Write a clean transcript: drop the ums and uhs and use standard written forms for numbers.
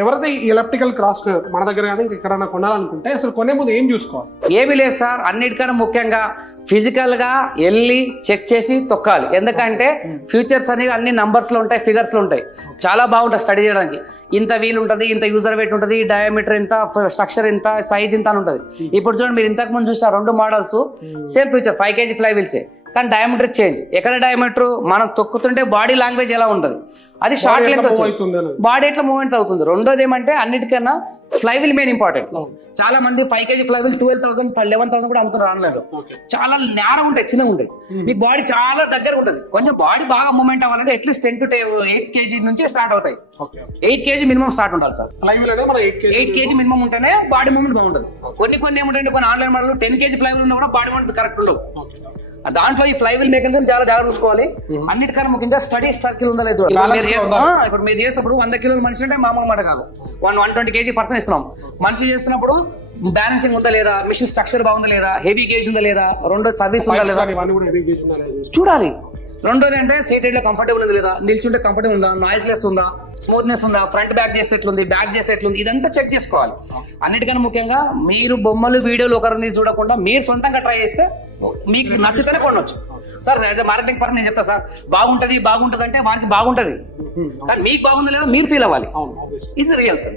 ఎవరైతే ఈ electrical cross మన దగ్గర కానీ ఎక్కడైనా కొనాలనుకుంటే అసలు కొనే ముందు ఏం చూసుకోవాలి? ఏమీ లేదు సార్, అన్నిటికన్నా ముఖ్యంగా ఫిజికల్గా వెళ్ళి చెక్ చేసి తొక్కాలి. ఎందుకంటే ఫ్యూచర్స్ అనేవి అన్ని నంబర్స్లో ఉంటాయి, ఫిగర్స్లో ఉంటాయి. చాలా బాగుంటుంది స్టడీ చేయడానికి. ఇంత వీల్ ఉంటుంది, ఇంత యూజర్ వెయిట్ ఉంటుంది, డయామీటర్ ఇంత, స్ట్రక్చర్ ఇంత, సైజ్ ఇంత అని ఉంటుంది. ఇప్పుడు చూడండి, మీరు ఇంతకు ముందు చూసిన 2 models same future 5 kg fly వీల్సే, కానీ డయామీటర్ చేంజ్. ఎక్కడ డయామీటర్ మనం తొక్కుతుంటే బాడీ లాంగ్వేజ్ ఎలా ఉంటుంది, అది షార్ట్ లెంత్ వచ్చింది, బాడీ ఎట్లా మూవ్మెంట్ అవుతుంది. రెండోది ఏమంటే అన్నిటికన్నా ఫ్లై వీల్ మెయిన్ ఇంపార్టెంట్. చాలా మంది 5 kg ఫ్లై వీల్ 12,000 11,000 కూడా అమ్ముతున్నారు ఆన్లైన్ లో. చాలా నేరం ఉంటాయి, చిన్నగా ఉంటాయి. మీకు బాడీ చాలా దగ్గర ఉంటుంది. కొంచెం బాడీ బాగా మూవ్మెంట్ అవ్వాలంటే అట్లీస్ట్ 10 to 8 kg నుంచి స్టార్ట్ అవుతాయి. 8 kg మినిమం స్టార్ట్ ఉండాలి సార్. ఫ్లై వీల్ అనేది మన 8 kg మినిమం ఉంటేనే బాడీ మూవ్మెంట్ బాగుంటుంది. కొన్ని ఏమంటే కొన్ని online model 10 kg flywheel ఉన్నా కూడా బాడీ మూవ్మెంట్ కరెక్ట్ ఉండవు. దాంట్లో ఈ ఫ్లై వీల్ మెకానిజం చాలా జాగ్రత్త చూసుకోవాలి. అన్నిటికన్నా ముఖ్యంగా స్టడీ సర్కిల్ ఉందా లేదు. ఇప్పుడు మీరు చేసినప్పుడు 100 కిలోల మనిషి అంటే మామూలు మాట కాదు. 120 kg పర్సన్ ఇస్తున్నాం. మనిషి చేస్తున్నప్పుడు బ్యాలెన్సింగ్ ఉందా లేదా, మిషన్ స్ట్రక్చర్ బాగుందా లేదా, హెవీ గేజ్ ఉందా లేదా, రెండోది సర్వీస్ ఉందా లేదా చూడాలి. రెండోది అంటే సీటెడ్ లో కంఫర్టబుల్ ఉంది లేదా, నిల్చుంటే కంఫర్టబుల్ ఉందా, నాయిస్ లెస్ ఉందా, స్మూత్నెస్ ఉందా, ఫ్రంట్ బ్యాక్ చేస్తే ఎట్లుంది, బ్యాక్ చేస్తే ఎట్లుంది, ఇదంతా చెక్ చేసుకోవాలి. అన్నిటికన్నా ముఖ్యంగా మీరు బొమ్మలు వీడియోలు ఒకరిని చూడకుండా మీరు సొంతంగా ట్రై చేస్తే మీకు నచ్చితేనే కొనవచ్చు. Sir as a marketing person నేను చెప్తా సార్, బాగుంటది అంటే వారికి బాగుంటది, కానీ మీకు బాగుంది లేదా మీరు ఫీల్ అవ్వాలి. It's real sir.